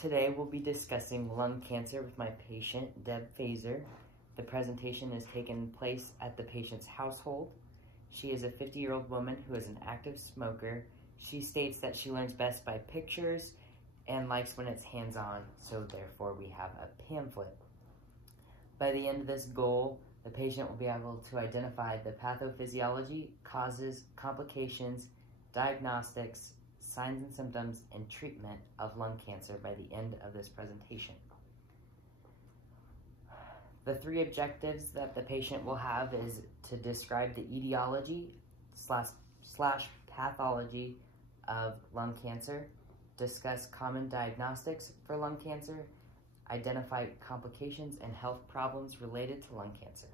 Today we'll be discussing lung cancer with my patient, Deb Fazer. The presentation is taking place at the patient's household. She is a 50-year-old woman who is an active smoker. She states that she learns best by pictures and likes when it's hands-on, so therefore we have a pamphlet. By the end of this goal, the patient will be able to identify the pathophysiology, causes, complications, diagnostics, signs and symptoms, and treatment of lung cancer by the end of this presentation. The three objectives that the patient will have is to describe the etiology slash pathology of lung cancer, discuss common diagnostics for lung cancer, identify complications and health problems related to lung cancer.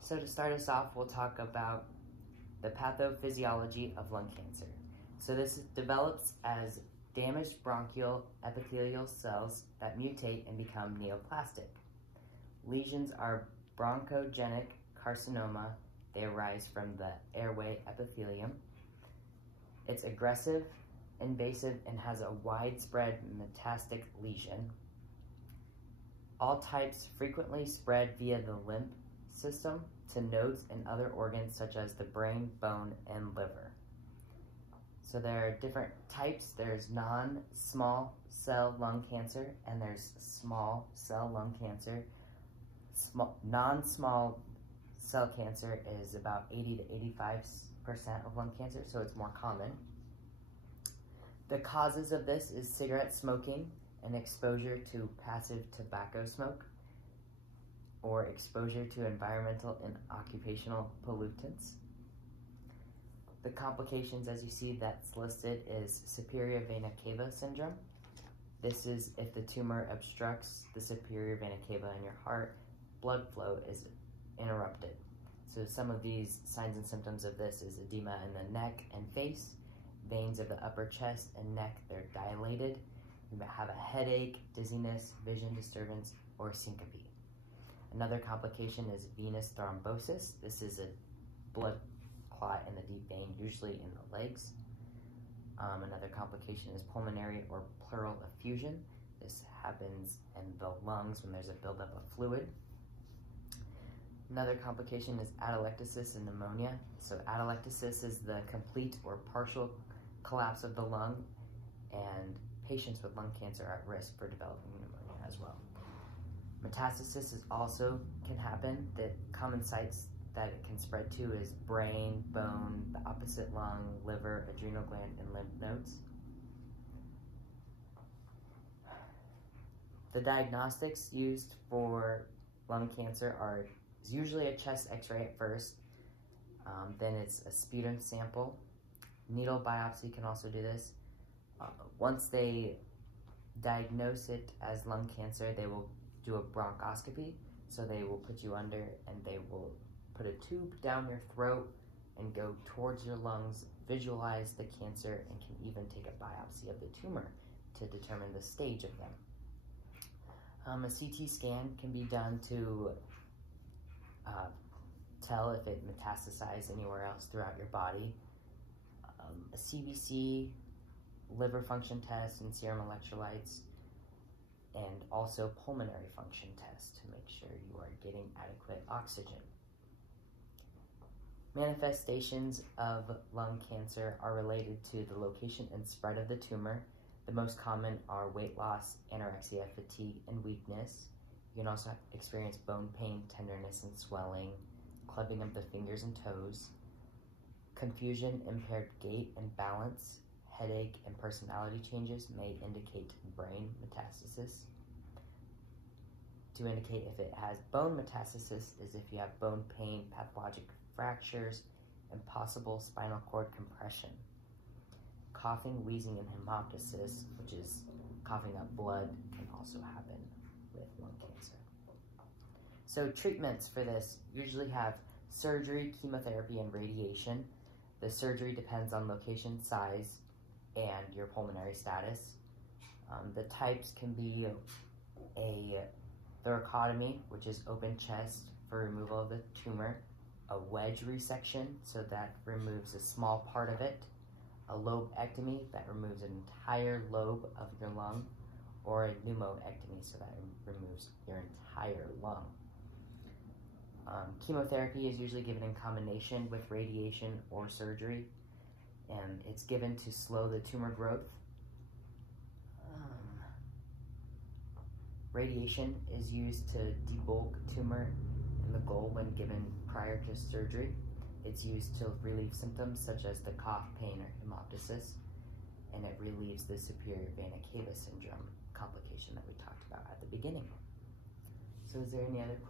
So to start us off, we'll talk about the pathophysiology of lung cancer. So this develops as damaged bronchial epithelial cells that mutate and become neoplastic. Lesions are bronchogenic carcinoma. They arise from the airway epithelium. It's aggressive, invasive, and has a widespread metastatic lesion. All types frequently spread via the lymph system to nodes and other organs such as the brain, bone, and liver. So there are different types. There's non-small cell lung cancer and there's small cell lung cancer. Non-small cell cancer is about 80 to 85% of lung cancer, so it's more common. The causes of this is cigarette smoking and exposure to passive tobacco smoke, or exposure to environmental and occupational pollutants. The complications, as you see that's listed, is superior vena cava syndrome. This is if the tumor obstructs the superior vena cava in your heart, blood flow is interrupted. So some of these signs and symptoms of this is edema in the neck and face, veins of the upper chest and neck, they're dilated. You might have a headache, dizziness, vision disturbance, or syncope. Another complication is venous thrombosis. This is a blood clot in the deep vein, usually in the legs. Another complication is pulmonary or pleural effusion. This happens in the lungs when there's a buildup of fluid. Another complication is atelectasis and pneumonia. So atelectasis is the complete or partial collapse of the lung, and patients with lung cancer are at risk for developing pneumonia as well. Metastasis also can happen. The common sites that it can spread to is brain, bone, the opposite lung, liver, adrenal gland, and lymph nodes. The diagnostics used for lung cancer is usually a chest x-ray at first, then it's a sputum sample. Needle biopsy can also do this. Once they diagnose it as lung cancer, they will do a bronchoscopy. So they will put you under and they will put a tube down your throat and go towards your lungs, visualize the cancer, and can even take a biopsy of the tumor to determine the stage of them. A CT scan can be done to tell if it metastasized anywhere else throughout your body. A CBC, liver function test, and serum electrolytes, and also pulmonary function test to make sure you are getting adequate oxygen. Manifestations of lung cancer are related to the location and spread of the tumor. The most common are weight loss, anorexia, fatigue, and weakness. You can also experience bone pain, tenderness, and swelling, clubbing of the fingers and toes, confusion, impaired gait and balance, headache, and personality changes may indicate brain metastasis. To indicate if it has bone metastasis is if you have bone pain, pathologic fractures, and possible spinal cord compression. Coughing, wheezing, and hemoptysis, which is coughing up blood, can also happen with lung cancer. So treatments for this usually have surgery, chemotherapy, and radiation. The surgery depends on location, size, and your pulmonary status. The types can be a thoracotomy, which is open chest for removal of the tumor, a wedge resection, so that removes a small part of it, a lobectomy that removes an entire lobe of your lung, or a pneumectomy, so that removes your entire lung. Chemotherapy is usually given in combination with radiation or surgery, and it's given to slow the tumor growth. Radiation is used to debulk tumor in the goal when given prior to surgery. It's used to relieve symptoms such as the cough, pain, or hemoptysis, and it relieves the superior vena cava syndrome complication that we talked about at the beginning. So is there any other questions?